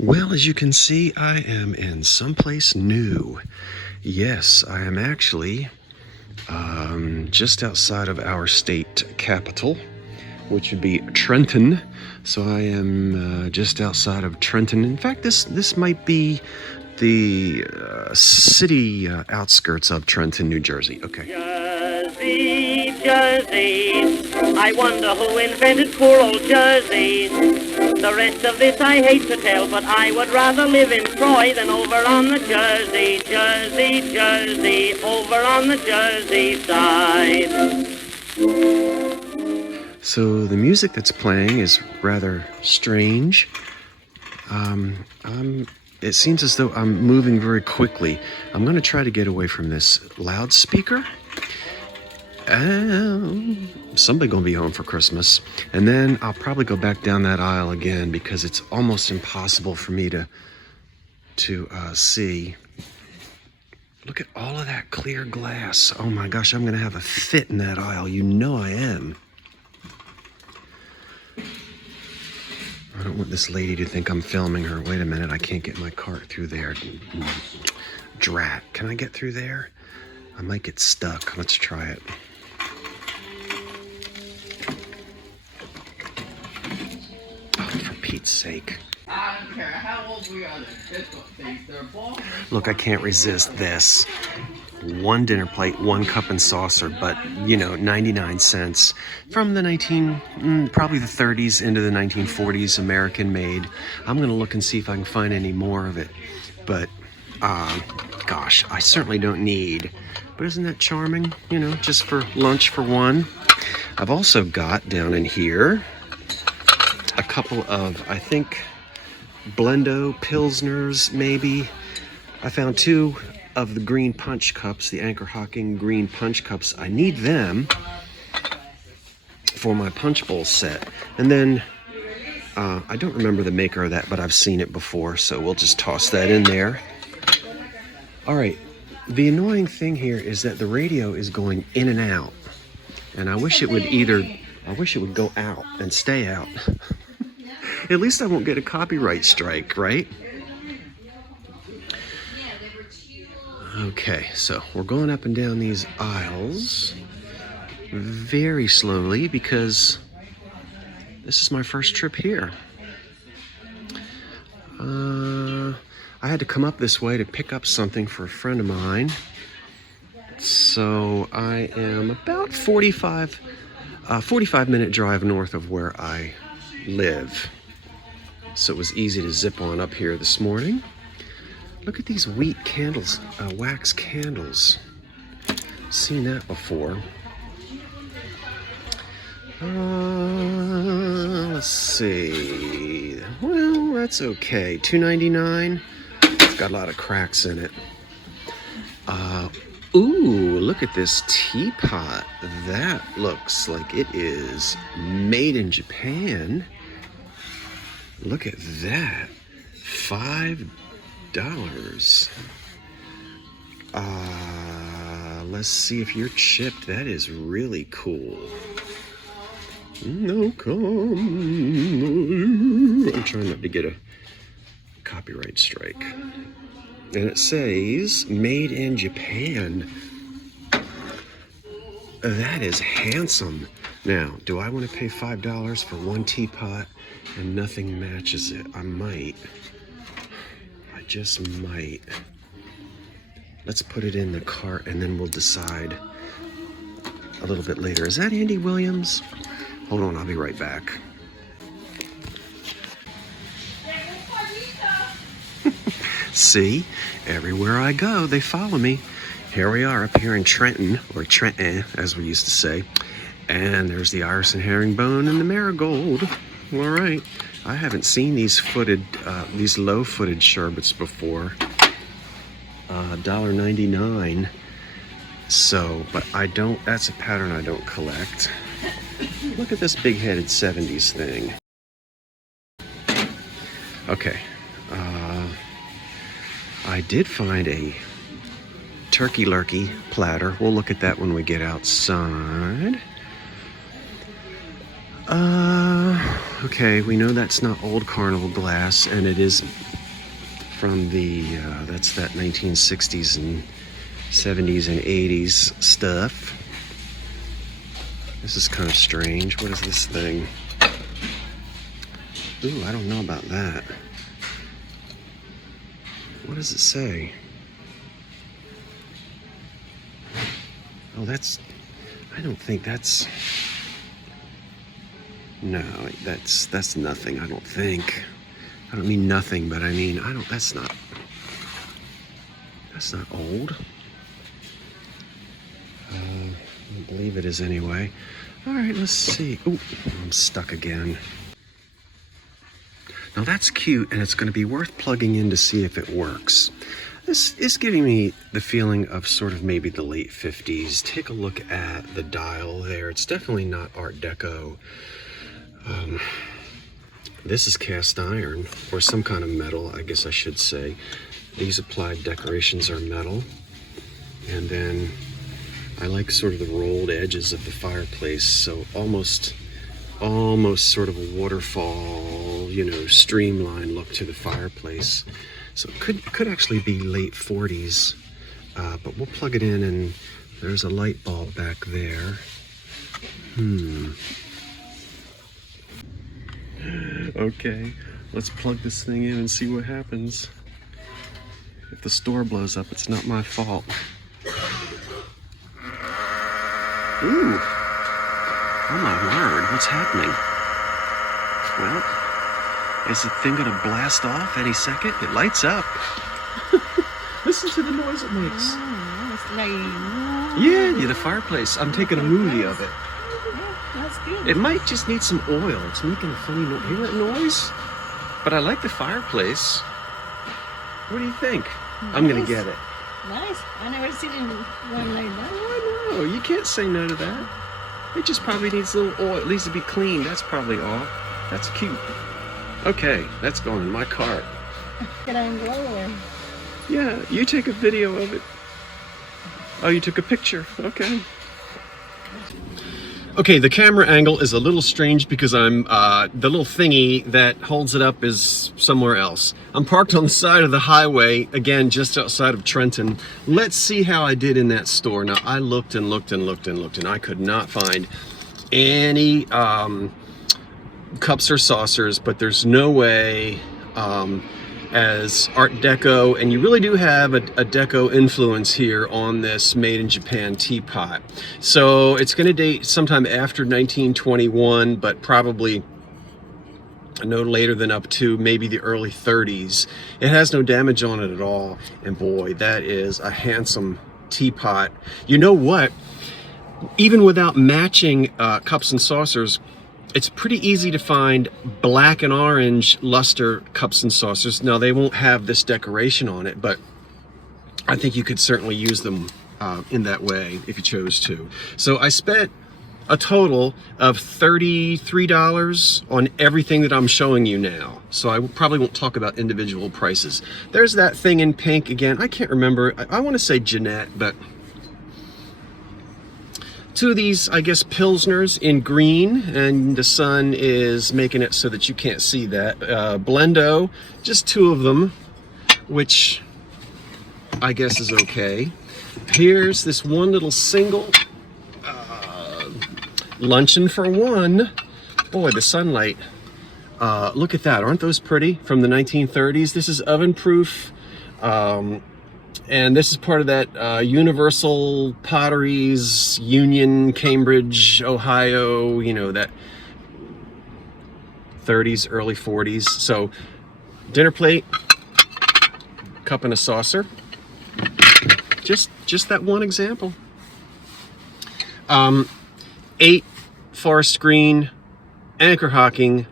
Well, as you can see, I am in someplace new. Yes, I am actually just outside of our state capital, which would be Trenton. So I am just outside of Trenton. In fact, this might be the city outskirts of Trenton, New Jersey. Okay. Jersey, Jersey, I wonder who invented poor old Jersey. The rest of this I hate to tell, but I would rather live in Troy than over on the Jersey, Jersey, Jersey, over on the Jersey side. So the music that's playing is rather strange. It seems as though I'm moving very quickly. I'm going to try to get away from this loudspeaker. Somebody gonna be home for Christmas, and then I'll probably go back down that aisle again because it's almost impossible for me to see. Look at all of that clear glass. Oh my gosh, I'm gonna have a fit in that aisle. You know I am. I don't want this lady to think I'm filming her. Wait a minute, I can't get my cart through there. Drat. Can I get through there? I might get stuck. Let's try it. For Pete's sake. I don't care how old we are, they're bald. Look, I can't resist this. One dinner plate, one cup and saucer, but, 99 cents. From the probably the 30s into the 1940s, American made. I'm gonna look and see if I can find any more of it. But, gosh, I certainly don't need. But isn't that charming? Just for lunch for one. I've also got down in here a couple of, I think, Blendo Pilsners, maybe. I found two of the green punch cups, the Anchor Hocking green punch cups. I need them for my punch bowl set. And then, I don't remember the maker of that, but I've seen it before, so we'll just toss that in there. All right, the annoying thing here is that the radio is going in and out. And I wish it would go out and stay out. At least I won't get a copyright strike, right? Okay, so we're going up and down these aisles very slowly because this is my first trip here. I had to come up this way to pick up something for a friend of mine. So I am about 45-minute drive north of where I live. So it was easy to zip on up here this morning. Look at these wheat candles, wax candles. Seen that before. Let's see. Well, that's okay. $2.99. It's got a lot of cracks in it. Ooh, look at this teapot. That looks like it is made in Japan. Look at that. $5. Let's see if you're chipped. That is really cool. No come. I'm trying not to get a copyright strike. And it says made in Japan. That is handsome. Now, do I want to pay $5 for one teapot and nothing matches it? I might. I just might. Let's put it in the cart and then we'll decide a little bit later. Is that Andy Williams? Hold on, I'll be right back. See, everywhere I go, they follow me. Here we are up here in Trenton, or Trenton, as we used to say. And there's the Iris and herringbone and the marigold. All right. I haven't seen these low-footed sherbets before. $1.99. So, but that's a pattern I don't collect. Look at this big-headed 70s thing. Okay. I did find a turkey lurkey platter. We'll look at that when we get outside. Okay, we know that's not old Carnival glass, and it is from the, that's that 1960s and 70s and 80s stuff. This is kind of strange. What is this thing? Ooh, I don't know about that. What does it say? Oh, that's, I don't think that's, no, that's nothing, I don't think. I don't mean nothing, but I mean, that's not old. I don't believe it is anyway. All right, let's see. Ooh, I'm stuck again. Now that's cute, and it's going to be worth plugging in to see if it works. This is giving me the feeling of sort of maybe the late 50s. Take a look at the dial there. It's definitely not Art Deco. This is cast iron, or some kind of metal, I guess I should say. These applied decorations are metal. And then I like sort of the rolled edges of the fireplace, so almost sort of a waterfall, you know, streamline look to the fireplace. So it could actually be late 40s, but we'll plug it in, and there's a light bulb back there. Okay, let's plug this thing in and see what happens. If the store blows up, it's not my fault. Ooh, oh my word, what's happening? Well, is the thing gonna blast off any second? It lights up. Listen to the noise it makes. It's like, Yeah, the fireplace. I'm taking a movie of it. that's good. It might just need some oil. It's making a funny noise. Hear that noise? But I like the fireplace. What do you think? I'm gonna get it. Nice. I never seen one like that. Oh, I know. You can't say no to that. It just probably needs a little oil. It needs to be cleaned. That's probably all. That's cute. Okay, that's going in my cart. Get on blower. Yeah, you take a video of it. Oh, you took a picture. Okay. Okay, the camera angle is a little strange because I'm, the little thingy that holds it up is somewhere else. I'm parked on the side of the highway, again, just outside of Trenton. Let's see how I did in that store. Now, I looked and looked and looked and looked, and I could not find any cups or saucers, but there's no way as Art Deco, and you really do have a Deco influence here on this made in Japan teapot. So it's going to date sometime after 1921, but probably no later than up to maybe the early 30s. It has no damage on it at all, and boy, that is a handsome teapot. You know what? Even without matching cups and saucers, it's pretty easy to find black and orange luster cups and saucers. Now, they won't have this decoration on it, but I think you could certainly use them in that way if you chose to. So I spent a total of $33 on everything that I'm showing you now. So I probably won't talk about individual prices. There's that thing in pink again. I can't remember. I want to say Jeanette, but two of these, I guess, Pilsners in green, and the sun is making it so that you can't see that. Blendo, just two of them, which I guess is okay. Here's this one little single luncheon for one. Boy, the sunlight. Look at that. Aren't those pretty? From the 1930s. This is oven proof. And this is part of that Universal Potteries Union, Cambridge, Ohio, you know, that 30s, early 40s. So dinner plate, cup and a saucer. Just that one example. 8 forest green, anchor hocking,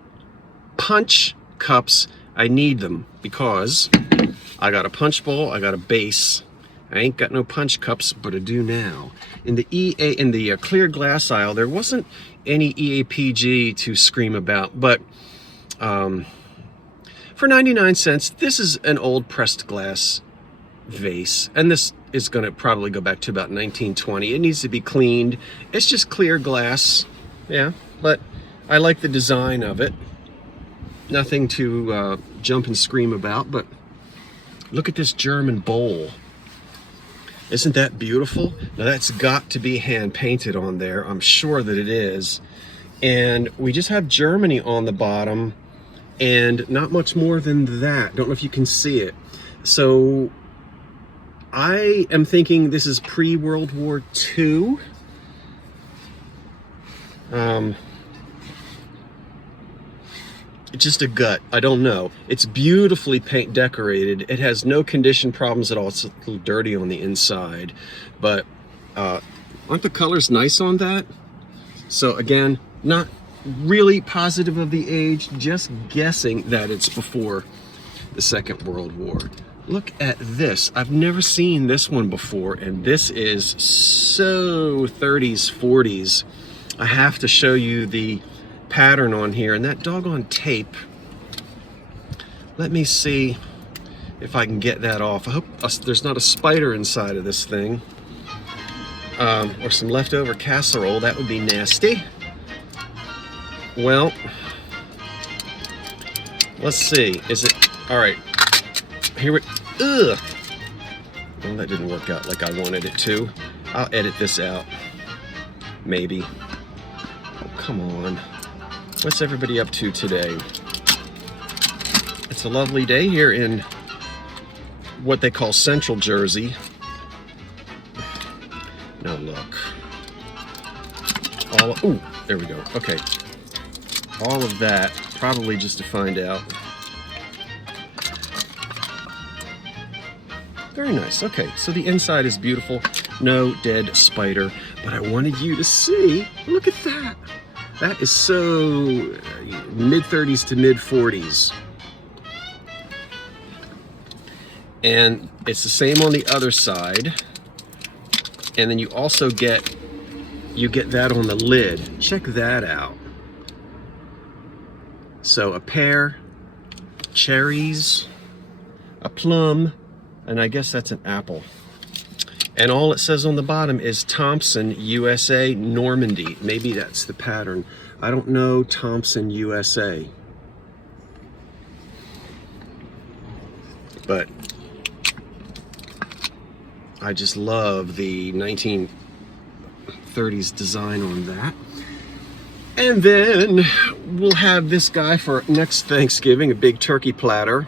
punch cups. I need them because I got a punch bowl, I got a base. I ain't got no punch cups, but I do now. In the clear glass aisle, there wasn't any EAPG to scream about, but for 99 cents, this is an old pressed glass vase, and this is going to probably go back to about 1920. It needs to be cleaned. It's just clear glass, yeah, but I like the design of it. Nothing to jump and scream about, but look at this German bowl. Isn't that beautiful? Now that's got to be hand painted on there. I'm sure that it is. And we just have Germany on the bottom and not much more than that. Don't know if you can see it. So I am thinking this is pre-World War II. It's just a gut. I don't know. It's beautifully paint decorated. It has no condition problems at all. It's a little dirty on the inside, but aren't the colors nice on that? So again, not really positive of the age, just guessing that it's before the Second World War. Look at this. I've never seen this one before, and this is so 30s, 40s. I have to show you the pattern on here, and that doggone tape. Let me see if I can get that off. I hope there's not a spider inside of this thing, or some leftover casserole. That would be nasty. Well, let's see. Is it all right? Here we. Ugh. Well, that didn't work out like I wanted it to. I'll edit this out. Maybe. Oh, come on. What's everybody up to today? It's a lovely day here in what they call Central Jersey. Now look. Ooh, there we go. Okay. All of that, probably just to find out. Very nice. Okay, so the inside is beautiful. No dead spider. But I wanted you to see, look at that. That is so mid-30s to mid-40s. And it's the same on the other side. And then you also get that on the lid. Check that out. So a pear, cherries, a plum, and I guess that's an apple. And all it says on the bottom is Thompson, USA, Normandy. Maybe that's the pattern. I don't know Thompson, USA. But I just love the 1930s design on that. And then we'll have this guy for next Thanksgiving, a big turkey platter.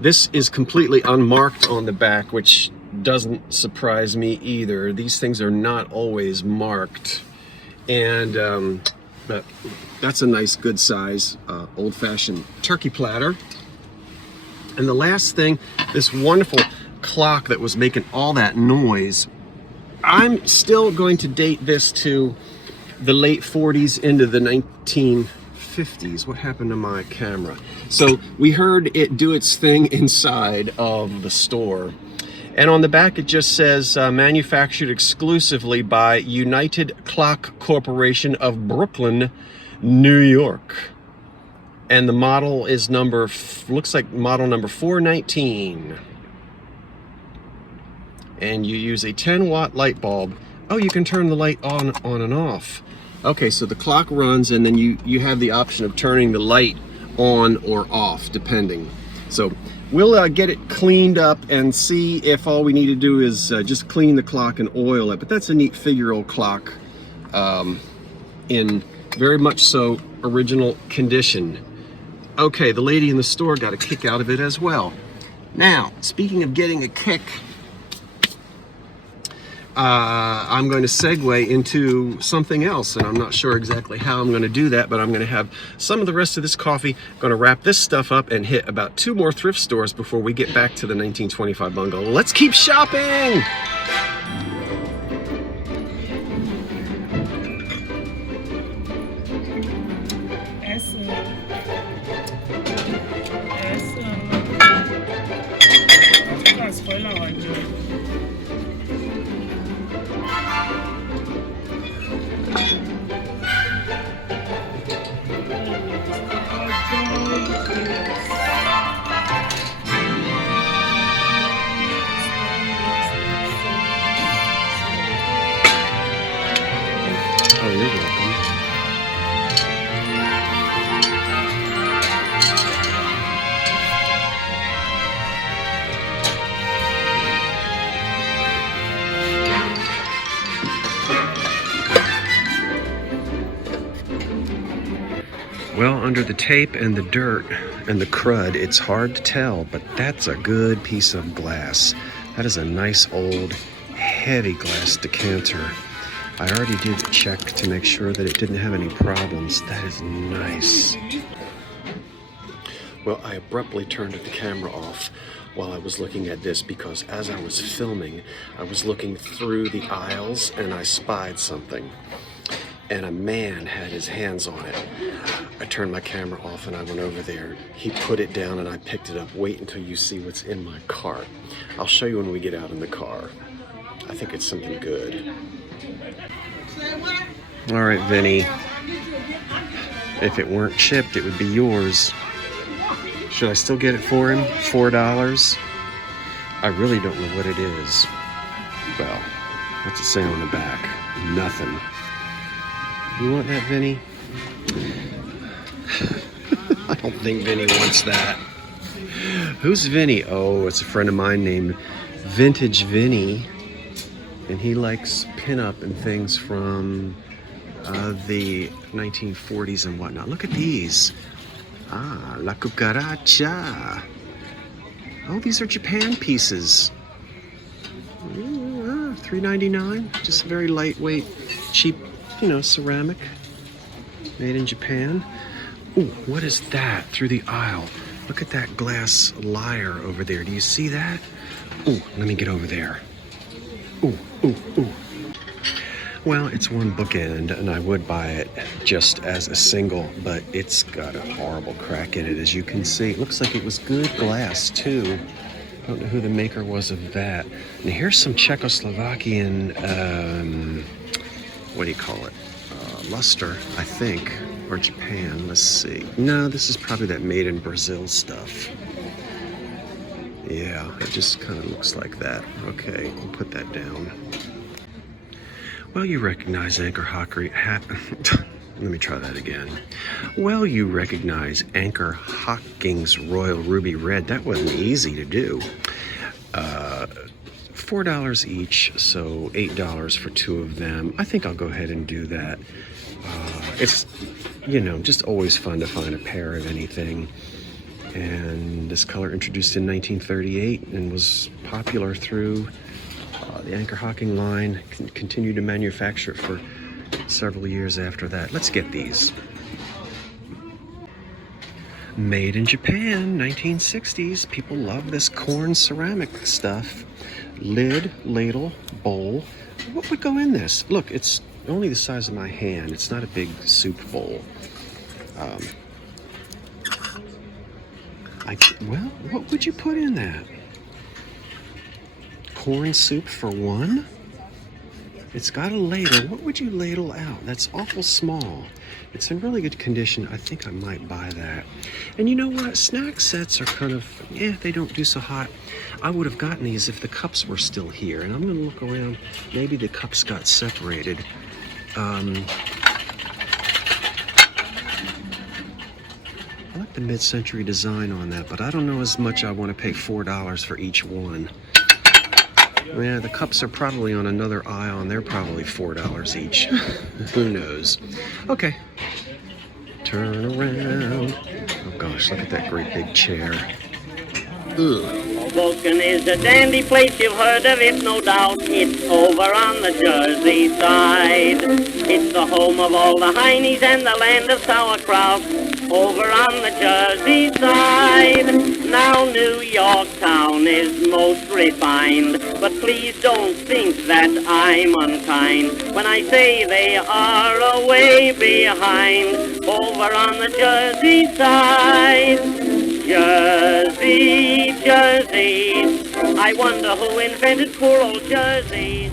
This is completely unmarked on the back, which doesn't surprise me either. These things are not always marked. And but that's a nice, good size, old-fashioned turkey platter. And the last thing, this wonderful clock that was making all that noise, I'm still going to date this to the late 40s into the 1950s. What happened to my camera? So we heard it do its thing inside of the store. And on the back it just says manufactured exclusively by United Clock Corporation of Brooklyn, New York. And the model is looks like model number 419. And you use a 10-watt light bulb. Oh, you can turn the light on and off. Okay, so the clock runs and then you have the option of turning the light on or off, depending. So we'll get it cleaned up and see if all we need to do is just clean the clock and oil it. But that's a neat figural clock in very much so original condition. Okay, the lady in the store got a kick out of it as well. Now, speaking of getting a kick, I'm going to segue into something else, and I'm not sure exactly how I'm going to do that, but I'm going to have some of the rest of this coffee, going to wrap this stuff up and hit about 2 more thrift stores before we get back to the 1925 bungalow. Let's keep shopping! Well, under the tape and the dirt and the crud, it's hard to tell, but that's a good piece of glass. That is a nice old heavy glass decanter. I already did check to make sure that it didn't have any problems. That is nice. Well, I abruptly turned the camera off while I was looking at this because as I was filming, I was looking through the aisles and I spied something. And a man had his hands on it. I turned my camera off and I went over there. He put it down and I picked it up. Wait until you see what's in my cart. I'll show you when we get out in the car. I think it's something good. All right, Vinny. If it weren't chipped, it would be yours. Should I still get it for him? $4? I really don't know what it is. Well, what's it say on the back? Nothing. You want that, Vinny? I don't think Vinny wants that. Who's Vinny? Oh, it's a friend of mine named Vintage Vinny. And he likes pinup and things from the 1940s and whatnot. Look at these. Ah, La Cucaracha. Oh, these are Japan pieces. $3.99. Just very lightweight, cheap, you know, ceramic. Made in Japan. Ooh, what is that through the aisle? Look at that glass lyre over there. Do you see that? Ooh, let me get over there. Ooh, ooh, ooh. Well, it's one bookend, and I would buy it just as a single, but it's got a horrible crack in it, as you can see. It looks like it was good glass, too. I don't know who the maker was of that. And here's some Czechoslovakian, what do you call it? Luster, I think, or Japan. Let's see. No, this is probably that made in Brazil stuff. Yeah, it just kind of looks like that. Okay, we'll put that down. Well, you recognize Anchor Hockery hat. Let me try that again. Well, you recognize Anchor Hocking's Royal Ruby Red. That wasn't easy to do. $4 each, so $8 for two of them. I think I'll go ahead and do that. It's, you know, just always fun to find a pair of anything. And this color introduced in 1938 and was popular through the Anchor Hocking line. Continued to manufacture it for several years after that. Let's get these. Made in Japan, 1960s. People love this corn ceramic stuff. Lid, ladle, bowl. What would go in this? Look, it's only the size of my hand. It's not a big soup bowl. Well, what would you put in that? Corn soup for one? It's got a ladle. What would you ladle out? That's awful small. It's in really good condition. I think I might buy that. And you know what? Snack sets are kind of, they don't do so hot. I would have gotten these if the cups were still here. And I'm going to look around. Maybe the cups got separated. I like the mid-century design on that, but I don't know as much I want to pay $4 for each one. Yeah, the cups are probably on another aisle, and they're probably $4 each. Who knows? Okay. Turn around. Oh gosh, look at that great big chair. Ugh. Hoboken is a dandy place, you've heard of it, no doubt. It's over on the Jersey side. It's the home of all the heinies and the land of sauerkraut. Over on the Jersey side. Now New York town is most refined, but please don't think that I'm unkind when I say they are a way behind. Over on the Jersey side. Jersey, Jersey, I wonder who invented poor old Jersey.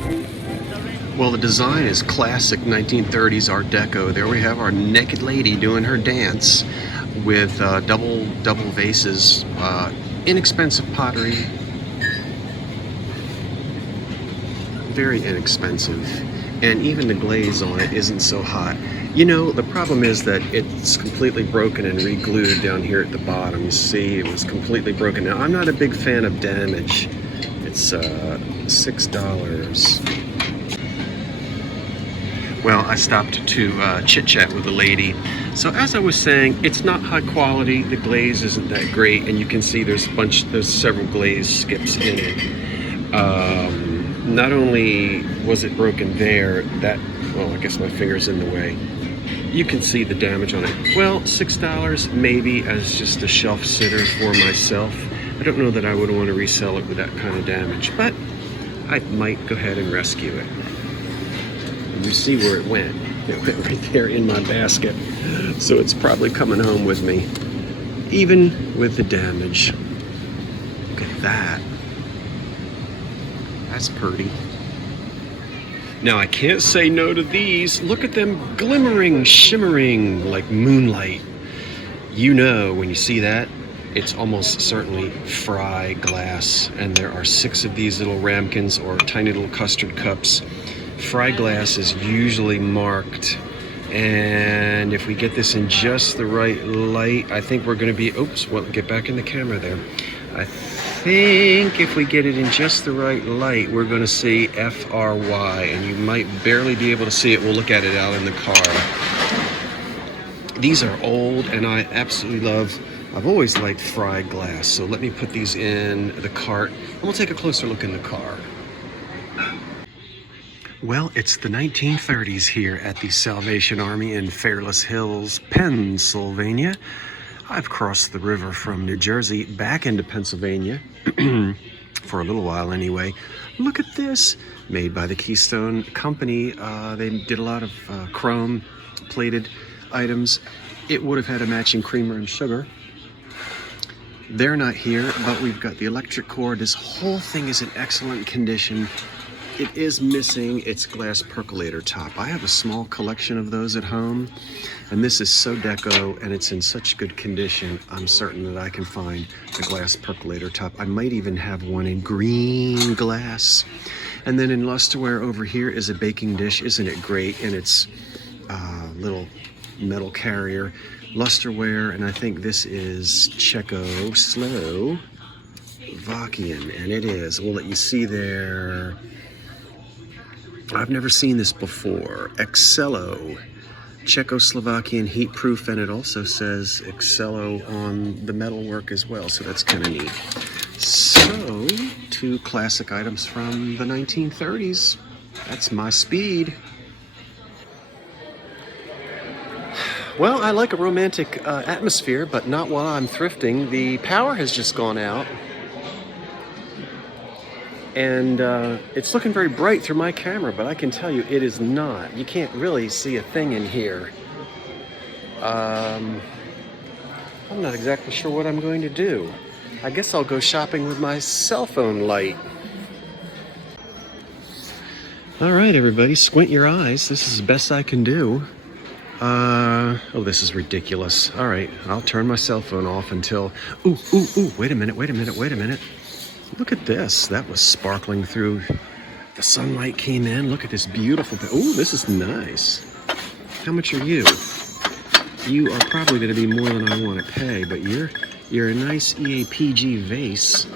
Well, the design is classic 1930s Art Deco. There we have our naked lady doing her dance with double vases, inexpensive pottery, very inexpensive, and even the glaze on it isn't so hot. You know, the problem is that it's completely broken and re-glued down here at the bottom. You see, it was completely broken. Now, I'm not a big fan of damage. It's $6. Well, I stopped to chit-chat with a lady. So as I was saying, it's not high quality. The glaze isn't that great, and you can see there's several glaze skips in it. Not only was it broken there, well, I guess my finger's in the way. You can see the damage on it. Well, $6 maybe as just a shelf sitter for myself. I don't know that I would want to resell it with that kind of damage, but I might go ahead and rescue it. And you see where it went. It went right there in my basket. So it's probably coming home with me, even with the damage. Look at that. That's pretty. Now I can't say no to these. Look at them glimmering, shimmering like moonlight. You know when you see that, it's almost certainly Fry glass. And there are 6 of these little ramekins or tiny little custard cups. Fry glass is usually marked. And if we get this in just the right light, I think we're gonna be, oops, well, get back in the camera there. I think if we get it in just the right light, we're gonna see FRY, and you might barely be able to see it. We'll look at it out in the car. These are old, and I absolutely love, I've always liked Fry glass. So let me put these in the cart, and we'll take a closer look in the car. Well, it's the 1930s here at the Salvation Army in Fairless Hills, Pennsylvania. I've crossed the river from New Jersey back into Pennsylvania, for a little while anyway. Look at this, made by the Keystone Company. They did a lot of chrome plated items. It would have had a matching creamer and sugar. They're not here, but we've got the electric cord. This whole thing is in excellent condition. It is missing its glass percolator top. I have a small collection of those at home, and this is so deco, and it's in such good condition. I'm certain that I can find a glass percolator top. I might even have one in green glass. And then in lusterware over here is a baking dish. Isn't it great? And its little metal carrier. Lusterware, and I think this is Czechoslovakian, and it is. We'll let you see there. I've never seen this before. Excello, Czechoslovakian heat proof, and it also says Excello on the metalwork as well, so that's kind of neat. So, 2 classic items from the 1930s. That's my speed. Well, I like a romantic atmosphere, but not while I'm thrifting. The power has just gone out. And it's looking very bright through my camera, but I can tell you it is not. You can't really see a thing in here. I'm not exactly sure what I'm going to do. I guess I'll go shopping with my cell phone light. All right, everybody, squint your eyes. This is the best I can do. Oh, this is ridiculous. All right, I'll turn my cell phone off until, ooh, wait a minute. Look at this. That was sparkling through. The sunlight came in. Look at this beautiful thing. Oh, this is nice. How much are you? You are probably going to be more than I want to pay, but you're a nice EAPG vase.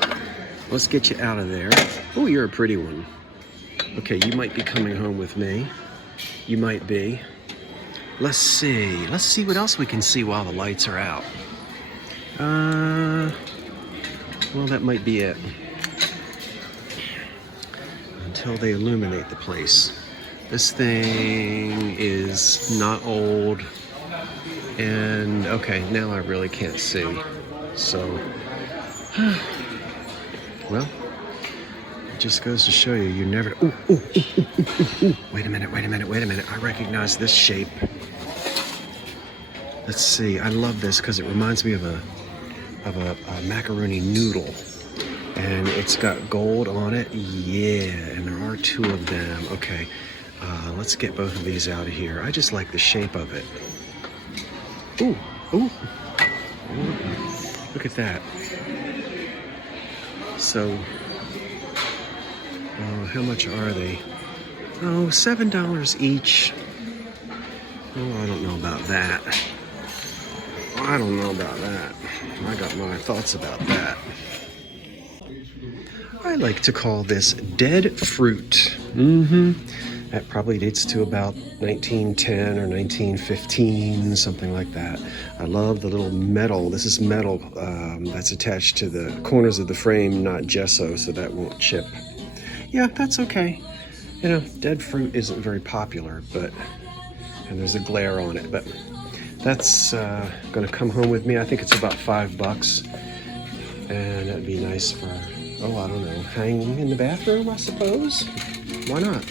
Let's get you out of there. Oh, you're a pretty one. Okay, you might be coming home with me. You might be. Let's see. Let's see what else we can see while the lights are out. Well, that might be it. Until they illuminate the place. This thing is not old. And, okay, now I really can't see. So, well, it just goes to show you, you never, ooh. Wait a minute. I recognize this shape. Let's see, I love this because it reminds me of a macaroni noodle. And it's got gold on it. Yeah, and there are 2 of them. Okay, let's get both of these out of here. I just like the shape of it. Ooh. Look at that. So, how much are they? Oh, $7 each. Oh, I don't know about that. I got my thoughts about that. I like to call this dead fruit. That probably dates to about 1910 or 1915, something like that. I love the little metal. This is metal that's attached to the corners of the frame, not gesso, so that won't chip. Yeah, that's okay. You know, dead fruit isn't very popular, and there's a glare on it, but that's gonna come home with me. I think it's about $5, and that'd be nice for, oh, I don't know, hanging in the bathroom, I suppose. Why not?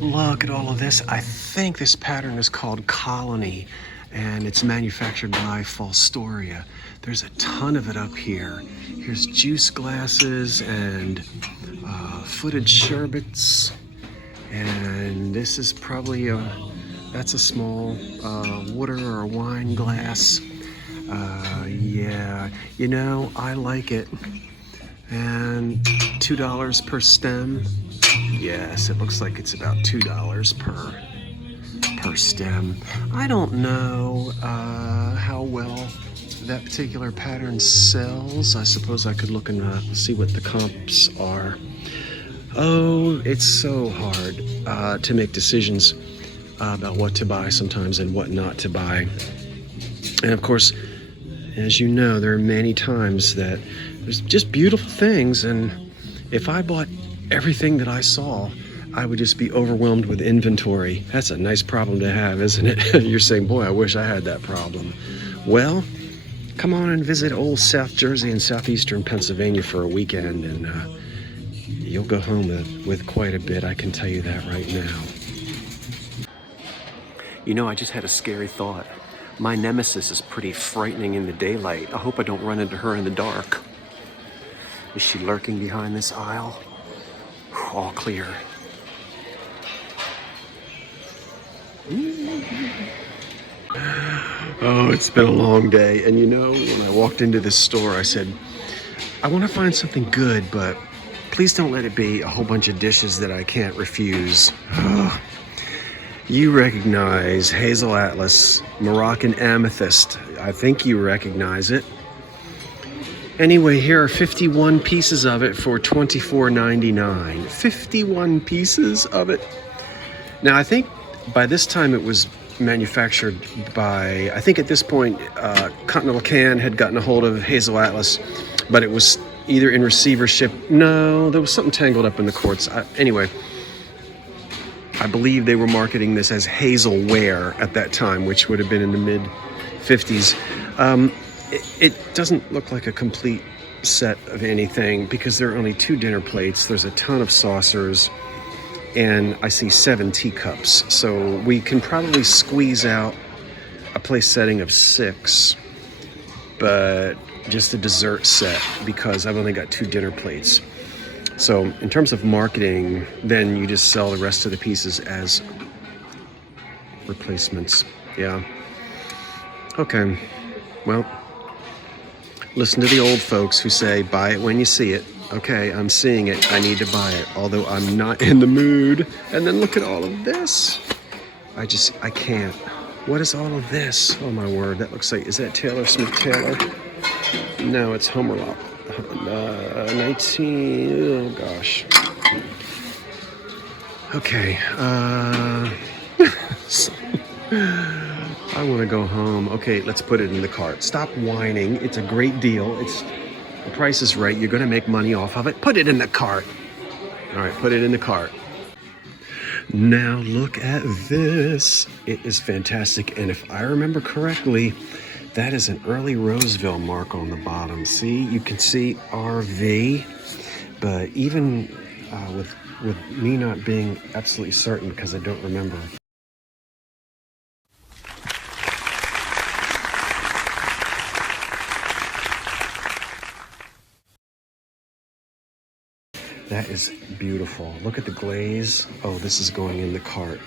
Look at all of this. I think this pattern is called Colony, and it's manufactured by Falstoria. There's a ton of it up here. Here's juice glasses and footed sherbets, and this is probably that's a small water or wine glass. Yeah, you know, I like it. And $2 per stem. Yes, it looks like it's about $2 per stem. I don't know how well that particular pattern sells. I suppose I could look and see what the comps are. Oh, it's so hard to make decisions about what to buy sometimes and what not to buy. And of course, as you know, there are many times that there's just beautiful things, and if I bought everything that I saw, I would just be overwhelmed with inventory. That's a nice problem to have, isn't it? You're saying, boy, I wish I had that problem. Well, come on and visit old South Jersey and southeastern Pennsylvania for a weekend, and you'll go home with quite a bit, I can tell you that right now. You know, I just had a scary thought. My nemesis is pretty frightening in the daylight. I hope I don't run into her in the dark. Is she lurking behind this aisle? All clear. Oh, it's been a long day. And you know, when I walked into this store, I said, I want to find something good, but please don't let it be a whole bunch of dishes that I can't refuse. You recognize Hazel Atlas, Moroccan Amethyst. I think you recognize it. Anyway, here are 51 pieces of it for $24.99. 51 pieces of it. Now, I think by this time it was manufactured by, I think at this point, Continental Can had gotten a hold of Hazel Atlas, but it was either in receivership. No, there was something tangled up in the courts. Anyway, I believe they were marketing this as Hazelware at that time, which would have been in the mid-50s. It doesn't look like a complete set of anything because there are only 2 dinner plates. There's a ton of saucers, and I see 7 teacups. So we can probably squeeze out a place setting of 6, but just a dessert set because I've only got 2 dinner plates. So in terms of marketing, then you just sell the rest of the pieces as replacements. Yeah. Okay. Well, listen to the old folks who say, buy it when you see it. Okay, I'm seeing it. I need to buy it, although I'm not in the mood. And then look at all of this. I can't. What is all of this? Oh my word, that looks like, is that Taylor Smith Taylor? No, it's Homerlock. 19, oh gosh. Okay, I want to go home. Okay, let's put it in the cart. Stop whining. It's a great deal. The price is right. You're going to make money off of it. Put it in the cart. All right, put it in the cart. Now look at this. It is fantastic. And if I remember correctly, that is an early Roseville mark on the bottom. See, you can see RV, but even with me not being absolutely certain because I don't remember. That is beautiful. Look at the glaze. Oh, this is going in the cart.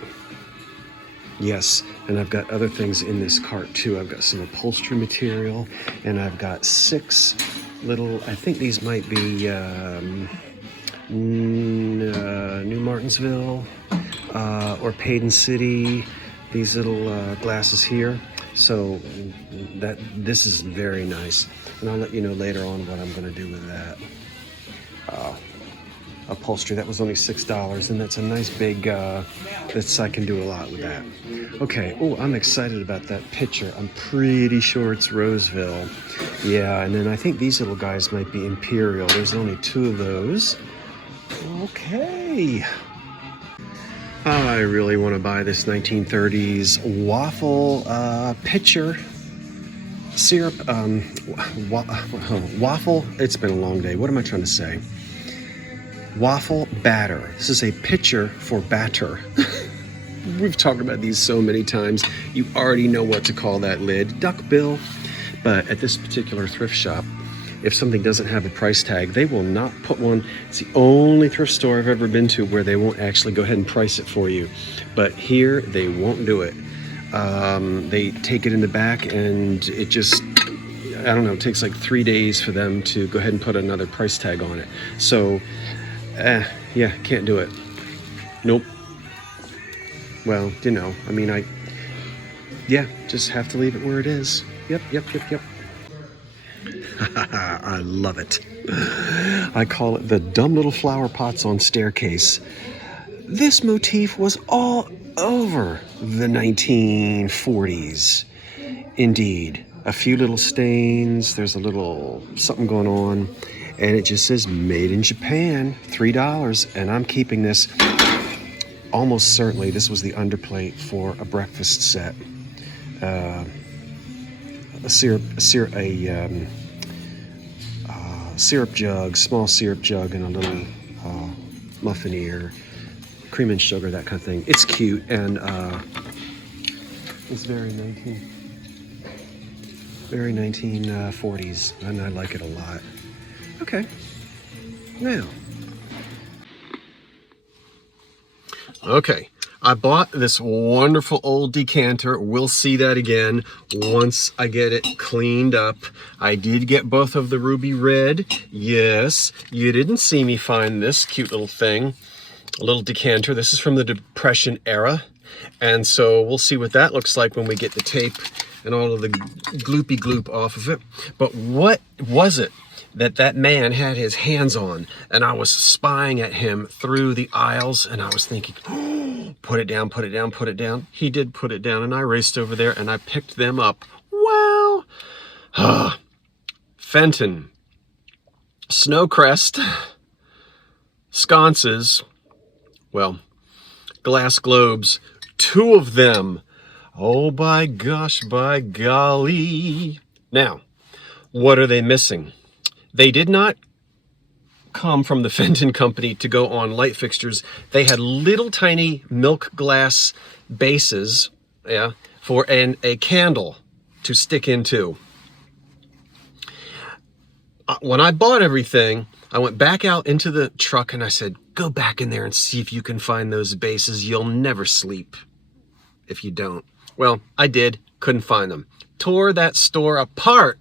Yes, and I've got other things in this cart too. I've got some upholstery material, and I've got 6 little, I think these might be New Martinsville or Paden City, these little glasses here. So this is very nice. And I'll let you know later on what I'm going to do with that. upholstery. That was only $6, and that's a nice big, I can do a lot with that. Okay, oh, I'm excited about that picture. I'm pretty sure it's Roseville. Yeah, and then I think these little guys might be Imperial. There's only 2 of those. Okay. I really want to buy this 1930s waffle pitcher syrup, waffle, it's been a long day. What am I trying to say? Waffle batter. This is a pitcher for batter. We've talked about these so many times. You already know what to call that lid. Duckbill. But at this particular thrift shop, if something doesn't have a price tag, they will not put one. It's the only thrift store I've ever been to where they won't actually go ahead and price it for you. But here, they won't do it. They take it in the back, and it just, I don't know, it takes like 3 days for them to go ahead and put another price tag on it. So, yeah, can't do it. Nope. Well, you know, I mean, yeah, just have to leave it where it is. Yep. I love it. I call it the dumb little flower pots on staircase. This motif was all over the 1940s. Indeed. A few little stains, there's a little something going on, and it just says made in Japan, $3, and I'm keeping this. Almost certainly this was the underplate for a breakfast set. A syrup jug, small syrup jug, and a little muffin ear, cream and sugar, that kind of thing. It's cute, and it's very 1940s, and I like it a lot. Okay, now. Okay, I bought this wonderful old decanter. We'll see that again once I get it cleaned up. I did get both of the ruby red. Yes, you didn't see me find this cute little thing, a little decanter. This is from the Depression era. And so we'll see what that looks like when we get the tape and all of the gloopy gloop off of it. But what was it that man had his hands on? And I was spying at him through the aisles, and I was thinking, oh, put it down, put it down, put it down. He did put it down, and I raced over there and I picked them up. Wow. Fenton, Snowcrest, sconces, well, glass globes, 2 of them. Oh, by gosh, by golly. Now, what are they missing? They did not come from the Fenton company to go on light fixtures. They had little tiny milk glass bases, yeah, for a candle to stick into. When I bought everything, I went back out into the truck and I said, go back in there and see if you can find those bases. You'll never sleep if you don't. Well, I did. Couldn't find them. Tore that store apart.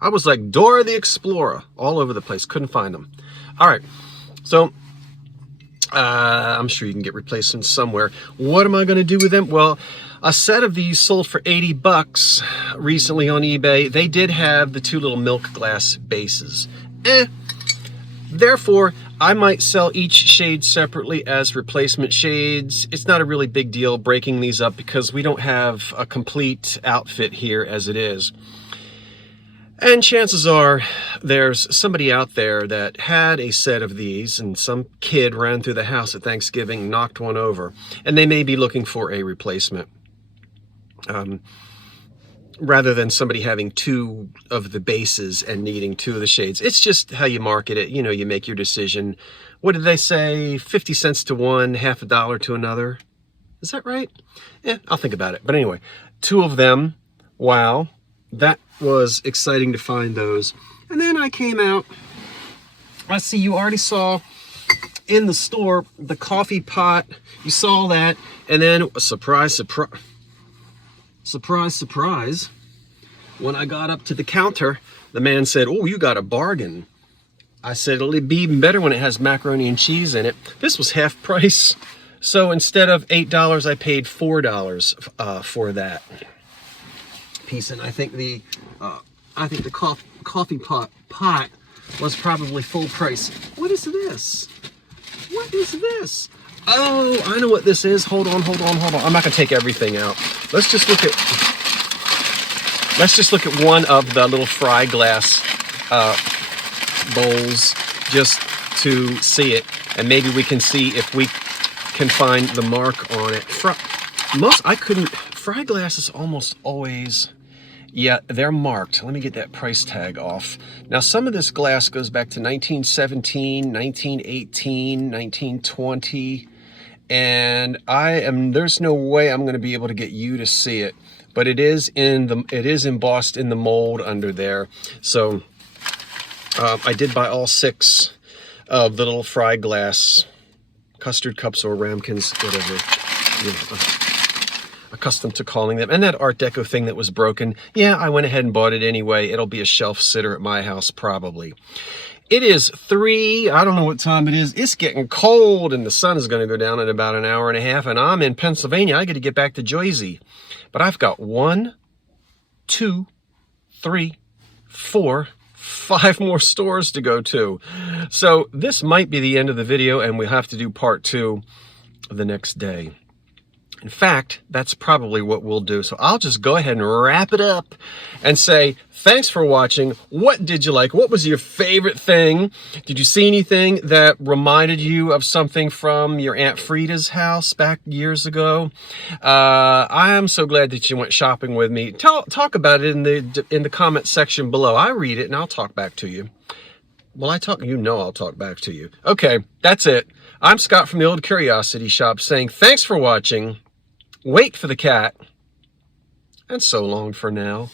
I was like Dora the Explorer all over the place. Couldn't find them. All right. So I'm sure you can get replacements somewhere. What am I going to do with them? Well, a set of these sold for $80 recently on eBay. They did have the 2 little milk glass bases. Therefore, I might sell each shade separately as replacement shades. It's not a really big deal breaking these up because we don't have a complete outfit here as it is. And chances are there's somebody out there that had a set of these and some kid ran through the house at Thanksgiving, knocked one over, and they may be looking for a replacement. Rather than somebody having 2 of the bases and needing 2 of the shades. It's just how you market it. You know, you make your decision. What did they say? 50 cents to one, half a dollar to another. Is that right? Yeah, I'll think about it. But anyway, 2 of them. Wow. That was exciting to find those. And then I came out. I see you already saw in the store the coffee pot. You saw that. And then, surprise, surprise. Surprise, surprise. When I got up to the counter, the man said, oh, you got a bargain. I said, it'll be even better when it has macaroni and cheese in it. This was half price. So instead of $8, I paid $4 for that piece. And I think the coffee pot was probably full price. What is this? What is this? Oh, I know what this is. Hold on. I'm not gonna take everything out. Let's just look at one of the little fry glass bowls just to see it, and maybe we can see if we can find the mark on it. Fry glass is almost always, yeah, they're marked. Let me get that price tag off. Now, some of this glass goes back to 1917, 1918, 1920, and there's no way I'm going to be able to get you to see it, but it is embossed in the mold under there. So I did buy all 6 of the little fry glass custard cups or ramekins, whatever you're accustomed to calling them. And that Art Deco thing that was broken, yeah, I went ahead and bought it anyway. It'll be a shelf sitter at my house probably. It is 3, I don't know what time it is. It's getting cold and the sun is going to go down in about an hour and a half, and I'm in Pennsylvania. I got to get back to Jersey. But I've got 1, 2, 3, 4, 5 more stores to go to. So this might be the end of the video, and we'll have to do part 2 the next day. In fact, that's probably what we'll do. So I'll just go ahead and wrap it up and say, thanks for watching. What did you like? What was your favorite thing? Did you see anything that reminded you of something from your Aunt Frida's house back years ago? I am so glad that you went shopping with me. Talk about it in the comment section below. I read it and I'll talk back to you. Well, I'll talk back to you. Okay, that's it. I'm Scott from the Old Curiosity Shop saying thanks for watching. Wait for the cat, and so long for now.